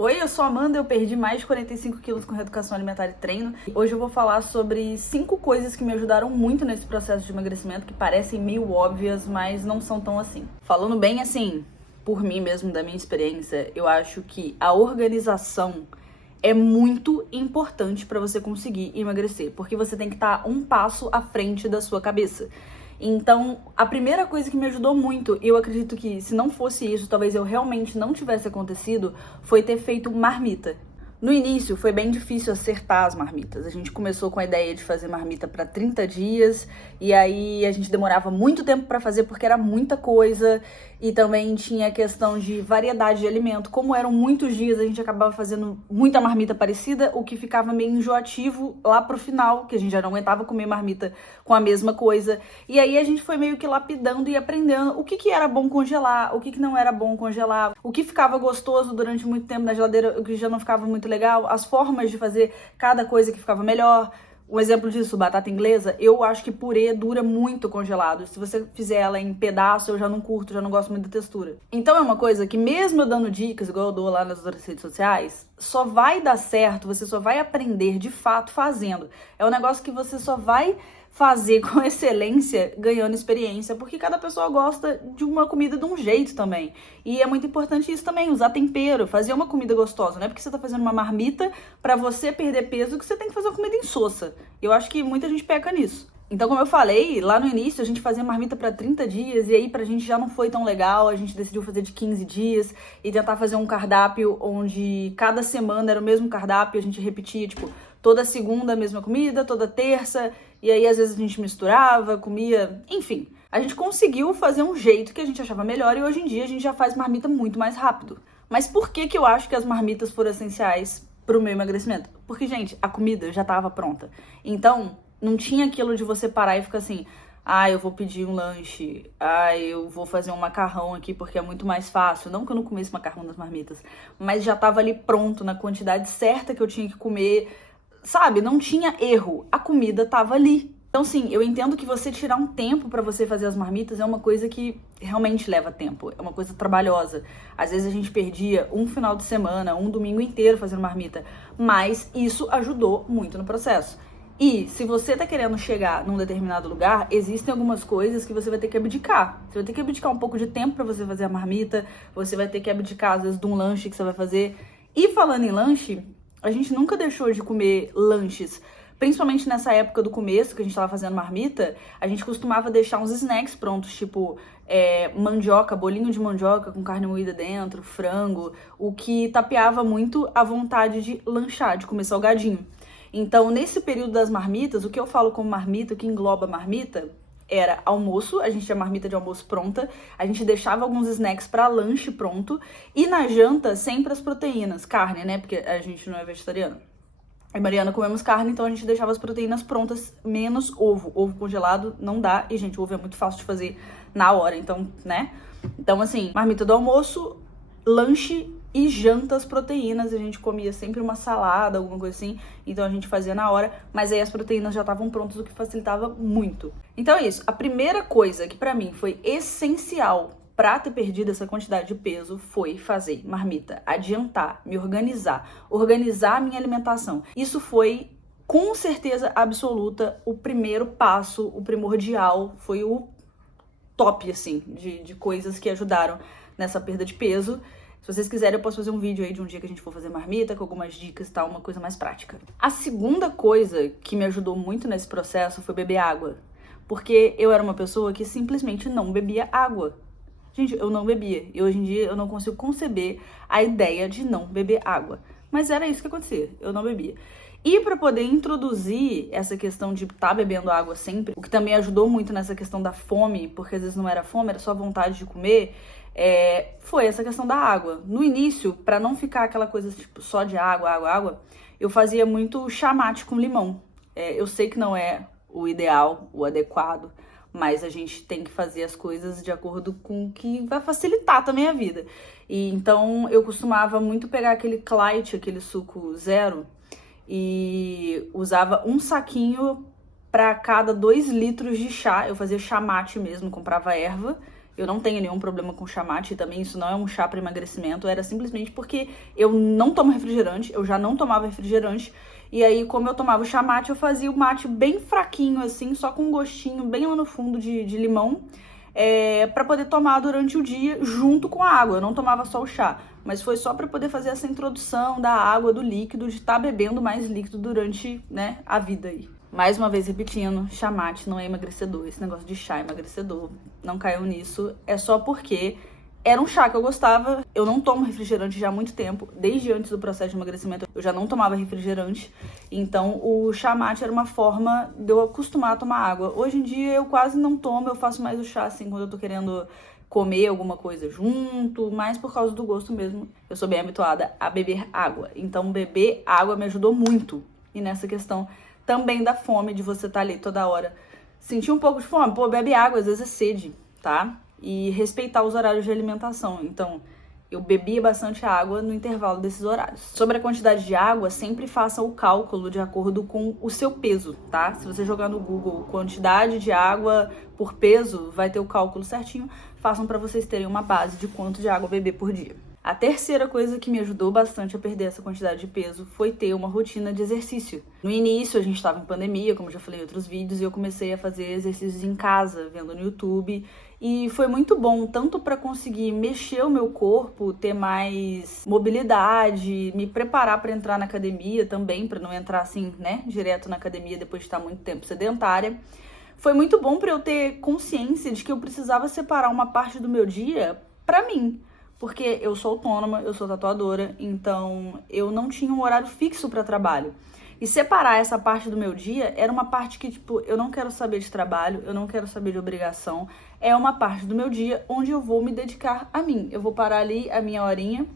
Oi, eu sou a Amanda, eu perdi mais de 45 quilos com reeducação alimentar e treino. Hoje eu vou falar sobre 5 coisas que me ajudaram muito nesse processo de emagrecimento, que parecem meio óbvias, mas não são tão assim. Falando bem assim, por mim mesmo, da minha experiência, eu acho que a organização é muito importante para você conseguir emagrecer, porque você tem que estar um passo à frente da sua cabeça. Então, a primeira coisa que me ajudou muito, e eu acredito que se não fosse isso, talvez eu realmente não tivesse acontecido, foi ter feito marmita. No início, foi bem difícil acertar as marmitas. A gente começou com a ideia de fazer marmita para 30 dias, e aí a gente demorava muito tempo para fazer porque era muita coisa, e também tinha a questão de variedade de alimento. Como eram muitos dias, a gente acabava fazendo muita marmita parecida, o que ficava meio enjoativo lá pro final, que a gente já não aguentava comer marmita com a mesma coisa. E aí a gente foi meio que lapidando e aprendendo o que era bom congelar, o que não era bom congelar, o que ficava gostoso durante muito tempo na geladeira, o que já não ficava muito legal, as formas de fazer cada coisa que ficava melhor. Um exemplo disso, batata inglesa, eu acho que purê dura muito congelado. Se você fizer ela em pedaço, eu já não curto, já não gosto muito da textura. Então é uma coisa que mesmo eu dando dicas, igual eu dou lá nas outras redes sociais, só vai dar certo, você só vai aprender de fato fazendo. É um negócio que você só vai fazer com excelência, ganhando experiência, porque cada pessoa gosta de uma comida de um jeito também. E é muito importante isso também, usar tempero, fazer uma comida gostosa. Não é porque você tá fazendo uma marmita pra você perder peso que você tem que fazer uma comida insossa. Eu acho que muita gente peca nisso. Então, como eu falei, lá no início a gente fazia marmita para 30 dias e aí pra gente já não foi tão legal, a gente decidiu fazer de 15 dias e tentar fazer um cardápio onde cada semana era o mesmo cardápio, a gente repetia, tipo, toda segunda a mesma comida, toda terça, e aí às vezes a gente misturava, comia, enfim. A gente conseguiu fazer um jeito que a gente achava melhor e hoje em dia a gente já faz marmita muito mais rápido. Mas por que eu acho que as marmitas foram essenciais pro meu emagrecimento? Porque, gente, a comida já tava pronta. Então, não tinha aquilo de você parar e ficar assim, eu vou pedir um lanche, eu vou fazer um macarrão aqui porque é muito mais fácil. Não que eu não comesse macarrão das marmitas, mas já tava ali pronto, na quantidade certa que eu tinha que comer, sabe? Não tinha erro, a comida tava ali. Então, sim, eu entendo que você tirar um tempo pra você fazer as marmitas é uma coisa que realmente leva tempo, é uma coisa trabalhosa. Às vezes a gente perdia um final de semana, um domingo inteiro fazendo marmita, mas isso ajudou muito no processo. E se você tá querendo chegar num determinado lugar, existem algumas coisas que você vai ter que abdicar. Você vai ter que abdicar um pouco de tempo pra você fazer a marmita, você vai ter que abdicar, às vezes, de um lanche que você vai fazer. E falando em lanche, a gente nunca deixou de comer lanches. Principalmente nessa época do começo, que a gente tava fazendo marmita, a gente costumava deixar uns snacks prontos, tipo mandioca, bolinho de mandioca com carne moída dentro, frango, o que tapeava muito a vontade de lanchar, de comer salgadinho. Então, nesse período das marmitas, o que eu falo como marmita, o que engloba marmita, era almoço, a gente tinha marmita de almoço pronta, a gente deixava alguns snacks para lanche pronto, e na janta, sempre as proteínas, carne, né, porque a gente não é vegetariano. A Mariana comemos carne, então a gente deixava as proteínas prontas, menos ovo. Ovo congelado não dá, e gente, o ovo é muito fácil de fazer na hora, então, né? Então, assim, marmita do almoço, lanche e jantas proteínas, a gente comia sempre uma salada, alguma coisa assim, então a gente fazia na hora, mas aí as proteínas já estavam prontas, o que facilitava muito. Então é isso, a primeira coisa que pra mim foi essencial pra ter perdido essa quantidade de peso foi fazer marmita, adiantar, me organizar a minha alimentação. Isso foi, com certeza absoluta, o primeiro passo, o primordial, foi o top, assim, de coisas que ajudaram nessa perda de peso. Se vocês quiserem, eu posso fazer um vídeo aí de um dia que a gente for fazer marmita, com algumas dicas e tal, uma coisa mais prática. A segunda coisa que me ajudou muito nesse processo foi beber água. Porque eu era uma pessoa que simplesmente não bebia água. Gente, eu não bebia. E hoje em dia eu não consigo conceber a ideia de não beber água. Mas era isso que acontecia, eu não bebia. E para poder introduzir essa questão de estar bebendo água sempre, o que também ajudou muito nessa questão da fome, porque às vezes não era fome, era só vontade de comer, foi essa questão da água. No início, para não ficar aquela coisa tipo só de água, eu fazia muito chamate com limão. Eu sei que não é o ideal, o adequado, mas a gente tem que fazer as coisas de acordo com o que vai facilitar também a vida. E então eu costumava muito pegar aquele Clyde, aquele suco zero, e usava um saquinho para cada 2 litros de chá. Eu fazia chamate mesmo, comprava erva Eu não tenho nenhum problema com chá mate, também isso não é um chá para emagrecimento, era simplesmente porque eu não tomo refrigerante, eu já não tomava refrigerante, e aí como eu tomava o chá mate, eu fazia o mate bem fraquinho assim, só com um gostinho bem lá no fundo de limão, para poder tomar durante o dia junto com a água. Eu não tomava só o chá, mas foi só para poder fazer essa introdução da água, do líquido, de estar bebendo mais líquido durante, né, a vida aí. Mais uma vez repetindo, chá mate não é emagrecedor. Esse negócio de chá é emagrecedor, não caiam nisso. É só porque era um chá que eu gostava. Eu não tomo refrigerante já há muito tempo. Desde antes do processo de emagrecimento, eu já não tomava refrigerante. Então, o chá mate era uma forma de eu acostumar a tomar água. Hoje em dia, eu quase não tomo. Eu faço mais o chá, assim, quando eu tô querendo comer alguma coisa junto, mais por causa do gosto mesmo. Eu sou bem habituada a beber água. Então, beber água me ajudou muito. E nessa questão também da fome, de você estar ali toda hora. Sentir um pouco de fome, pô, bebe água, às vezes é sede, tá? E respeitar os horários de alimentação. Então, eu bebia bastante água no intervalo desses horários. Sobre a quantidade de água, sempre faça o cálculo de acordo com o seu peso, tá? Se você jogar no Google quantidade de água por peso, vai ter o cálculo certinho. Façam para vocês terem uma base de quanto de água beber por dia. A terceira coisa que me ajudou bastante a perder essa quantidade de peso foi ter uma rotina de exercício. No início, a gente estava em pandemia, como já falei em outros vídeos, e eu comecei a fazer exercícios em casa, vendo no YouTube. E foi muito bom, tanto para conseguir mexer o meu corpo, ter mais mobilidade, me preparar para entrar na academia também, para não entrar assim, né, direto na academia depois de estar muito tempo sedentária. Foi muito bom para eu ter consciência de que eu precisava separar uma parte do meu dia para mim. Porque eu sou autônoma, eu sou tatuadora, então eu não tinha um horário fixo para trabalho. E separar essa parte do meu dia era uma parte que, tipo, eu não quero saber de trabalho, eu não quero saber de obrigação. É uma parte do meu dia onde eu vou me dedicar a mim. Eu vou parar ali a minha horinha,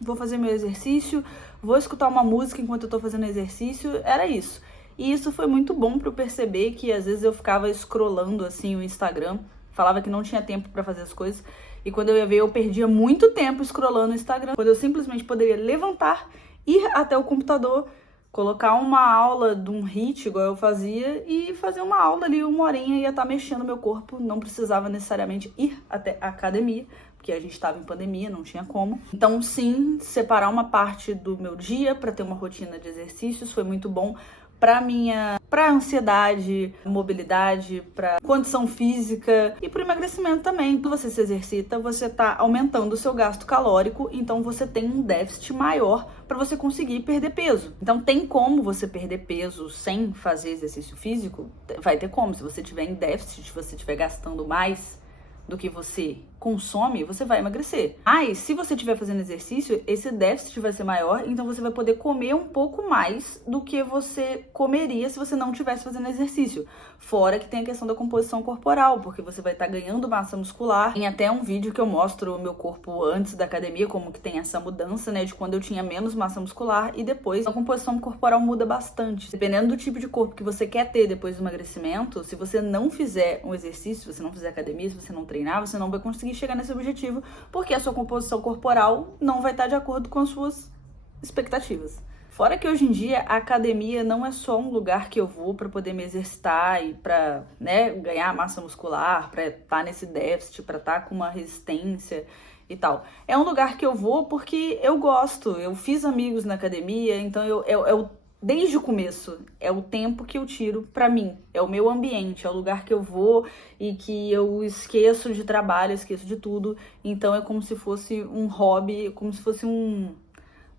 vou fazer meu exercício, vou escutar uma música enquanto eu tô fazendo exercício, era isso. E isso foi muito bom para eu perceber que às vezes eu ficava scrollando assim o Instagram, falava que não tinha tempo para fazer as coisas. E quando eu ia ver, eu perdia muito tempo scrollando o Instagram, quando eu simplesmente poderia levantar, ir até o computador, colocar uma aula de um HIIT, igual eu fazia, e fazer uma aula ali, uma horinha, ia estar mexendo meu corpo, não precisava necessariamente ir até a academia, porque a gente estava em pandemia, não tinha como. Então, sim, separar uma parte do meu dia para ter uma rotina de exercícios foi muito bom para ansiedade, mobilidade, para condição física e para emagrecimento também. Quando você se exercita, você está aumentando o seu gasto calórico, então você tem um déficit maior para você conseguir perder peso. Então tem como você perder peso sem fazer exercício físico? Vai ter como. Se você tiver em déficit, se você estiver gastando mais do que você consome, você vai emagrecer. Mas se você estiver fazendo exercício, esse déficit vai ser maior, então você vai poder comer um pouco mais do que você comeria se você não estivesse fazendo exercício. Fora que tem a questão da composição corporal, porque você vai estar ganhando massa muscular. Tem até um vídeo que eu mostro o meu corpo antes da academia, como que tem essa mudança, né, de quando eu tinha menos massa muscular e depois a composição corporal muda bastante. Dependendo do tipo de corpo que você quer ter depois do emagrecimento, se você não fizer um exercício, se você não fizer academia, se você não treinar, você não vai conseguir chegar nesse objetivo, porque a sua composição corporal não vai estar de acordo com as suas expectativas. Fora que hoje em dia a academia não é só um lugar que eu vou para poder me exercitar e para, né, ganhar massa muscular, para estar nesse déficit, para estar com uma resistência e tal. É um lugar que eu vou porque eu gosto, eu fiz amigos na academia, então desde o começo, é o tempo que eu tiro pra mim, é o meu ambiente, é o lugar que eu vou e que eu esqueço de trabalho, esqueço de tudo. Então é como se fosse um hobby, como se fosse um...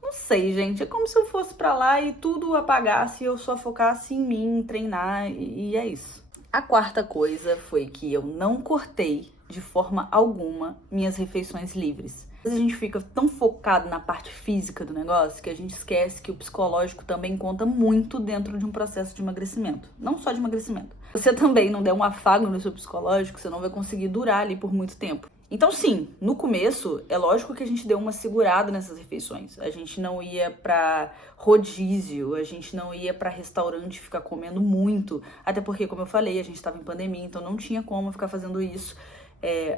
Não sei, gente, é como se eu fosse pra lá e tudo apagasse e eu só focasse em mim, em treinar e é isso. A quarta coisa foi que eu não cortei de forma alguma minhas refeições livres. Às vezes a gente fica tão focado na parte física do negócio que a gente esquece que o psicológico também conta muito dentro de um processo de emagrecimento. Não só de emagrecimento. Se você também não der um afago no seu psicológico, você não vai conseguir durar ali por muito tempo. Então sim, no começo, é lógico que a gente deu uma segurada nessas refeições. A gente não ia pra rodízio, a gente não ia pra restaurante ficar comendo muito. Até porque, como eu falei, a gente tava em pandemia, então não tinha como ficar fazendo isso.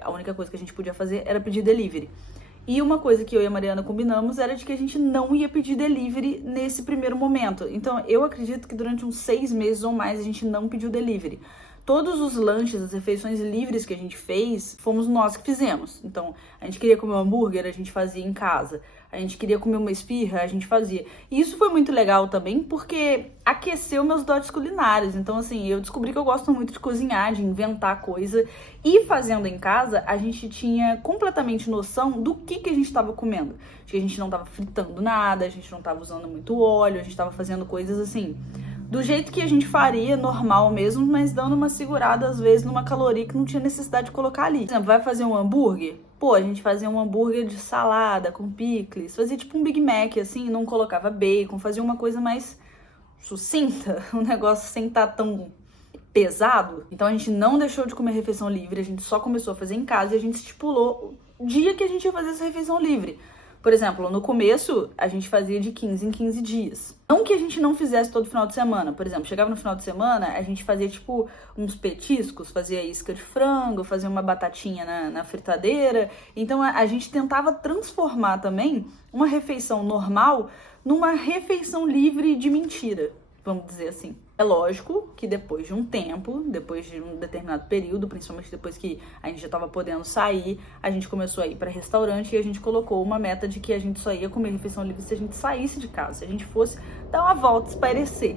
A única coisa que a gente podia fazer era pedir delivery. E uma coisa que eu e a Mariana combinamos era de que a gente não ia pedir delivery nesse primeiro momento. Então, eu acredito que durante uns 6 meses ou mais a gente não pediu delivery. Todos os lanches, as refeições livres que a gente fez, fomos nós que fizemos. Então, a gente queria comer um hambúrguer, a gente fazia em casa. A gente queria comer uma esfirra, a gente fazia. E isso foi muito legal também, porque aqueceu meus dotes culinários. Então, assim, eu descobri que eu gosto muito de cozinhar, de inventar coisa. E fazendo em casa, a gente tinha completamente noção do que a gente estava comendo. De que a gente não estava fritando nada, a gente não estava usando muito óleo, a gente estava fazendo coisas assim, do jeito que a gente faria, normal mesmo, mas dando uma segurada, às vezes, numa caloria que não tinha necessidade de colocar ali. Por exemplo, vai fazer um hambúrguer? Pô, a gente fazia um hambúrguer de salada, com picles, fazia tipo um Big Mac, assim, não colocava bacon, fazia uma coisa mais sucinta, um negócio sem estar tão pesado. Então a gente não deixou de comer refeição livre, a gente só começou a fazer em casa e a gente estipulou o dia que a gente ia fazer essa refeição livre. Por exemplo, no começo, a gente fazia de 15 em 15 dias. Não que a gente não fizesse todo final de semana. Por exemplo, chegava no final de semana, a gente fazia, tipo, uns petiscos, fazia isca de frango, fazia uma batatinha na fritadeira. Então, a gente tentava transformar também uma refeição normal numa refeição livre de mentira, vamos dizer assim. É lógico que depois de um tempo, depois de um determinado período, principalmente depois que a gente já estava podendo sair, a gente começou a ir para restaurante e a gente colocou uma meta de que a gente só ia comer refeição livre se a gente saísse de casa, se a gente fosse dar uma volta, espairecer.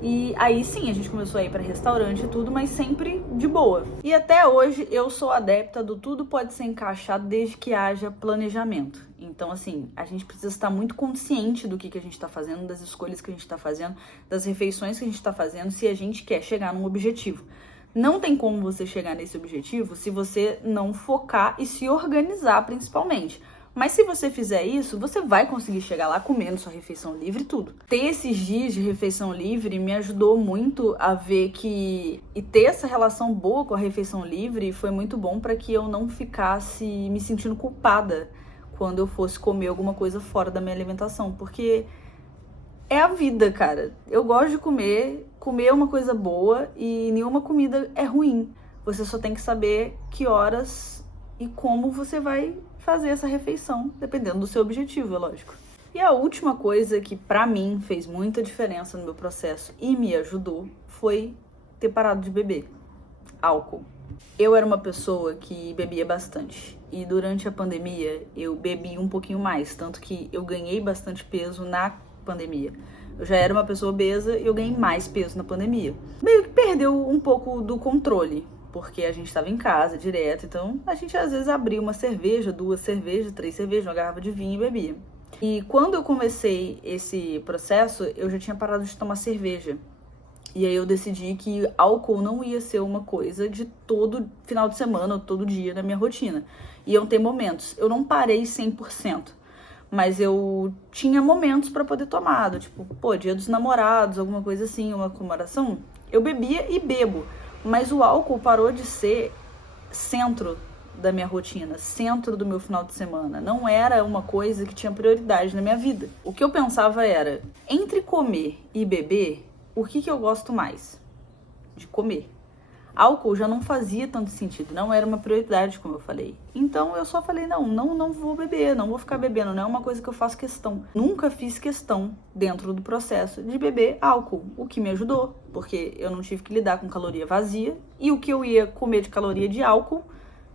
E aí sim, a gente começou a ir para restaurante e tudo, mas sempre de boa. E até hoje eu sou adepta do tudo pode ser encaixado desde que haja planejamento. Então, assim, a gente precisa estar muito consciente do que a gente está fazendo, das escolhas que a gente está fazendo, das refeições que a gente está fazendo, se a gente quer chegar num objetivo. Não tem como você chegar nesse objetivo se você não focar e se organizar, principalmente. Mas se você fizer isso, você vai conseguir chegar lá comendo sua refeição livre e tudo. Ter esses dias de refeição livre me ajudou muito a ver que... E ter essa relação boa com a refeição livre foi muito bom para que eu não ficasse me sentindo culpada quando eu fosse comer alguma coisa fora da minha alimentação. Porque é a vida, cara. Eu gosto de comer é uma coisa boa e nenhuma comida é ruim. Você só tem que saber que horas e como você vai fazer essa refeição, dependendo do seu objetivo, é lógico. E a última coisa que pra mim fez muita diferença no meu processo e me ajudou foi ter parado de beber álcool. Eu era uma pessoa que bebia bastante e durante a pandemia eu bebi um pouquinho mais, tanto que eu ganhei bastante peso na pandemia. Eu já era uma pessoa obesa e eu ganhei mais peso na pandemia. Meio que perdeu um pouco do controle, porque a gente estava em casa direto, então a gente às vezes abria uma cerveja, 2 cervejas, 3 cervejas, uma garrafa de vinho e bebia. E quando eu comecei esse processo, eu já tinha parado de tomar cerveja. E aí eu decidi que álcool não ia ser uma coisa de todo final de semana ou todo dia na minha rotina. Iam ter momentos. Eu não parei 100%, mas eu tinha momentos para poder tomar, tipo, dia dos namorados, alguma coisa assim, uma comemoração. Eu bebia e bebo. Mas o álcool parou de ser centro da minha rotina, centro do meu final de semana. Não era uma coisa que tinha prioridade na minha vida. O que eu pensava era, entre comer e beber, o que eu gosto mais? De comer. Álcool já não fazia tanto sentido, não era uma prioridade, como eu falei. Então eu só falei, não vou beber, não vou ficar bebendo, não é uma coisa que eu faço questão. Nunca fiz questão, dentro do processo, de beber álcool, o que me ajudou, porque eu não tive que lidar com caloria vazia, e o que eu ia comer de caloria de álcool,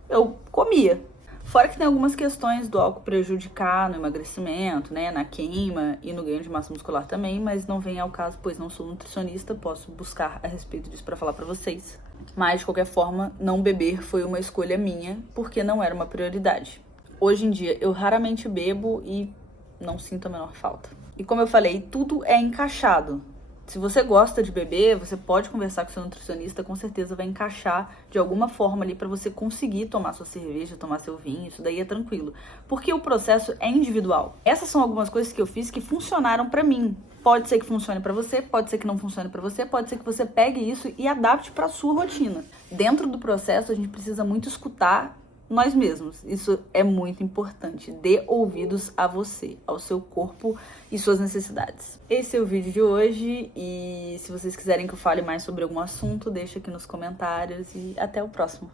eu comia. Fora que tem algumas questões do álcool prejudicar no emagrecimento, né, na queima e no ganho de massa muscular também, mas não vem ao caso, pois não sou nutricionista, posso buscar a respeito disso para falar para vocês. Mas, de qualquer forma, não beber foi uma escolha minha, porque não era uma prioridade. Hoje em dia, eu raramente bebo e não sinto a menor falta. E como eu falei, tudo é encaixado. Se você gosta de beber, você pode conversar com seu nutricionista, com certeza vai encaixar de alguma forma ali para você conseguir tomar sua cerveja, tomar seu vinho, isso daí é tranquilo. Porque o processo é individual. Essas são algumas coisas que eu fiz que funcionaram para mim. Pode ser que funcione para você, pode ser que não funcione para você, pode ser que você pegue isso e adapte para sua rotina. Dentro do processo, a gente precisa muito escutar nós mesmos. Isso é muito importante. Dê ouvidos a você, ao seu corpo e suas necessidades. Esse é o vídeo de hoje e se vocês quiserem que eu fale mais sobre algum assunto, deixa aqui nos comentários e até o próximo.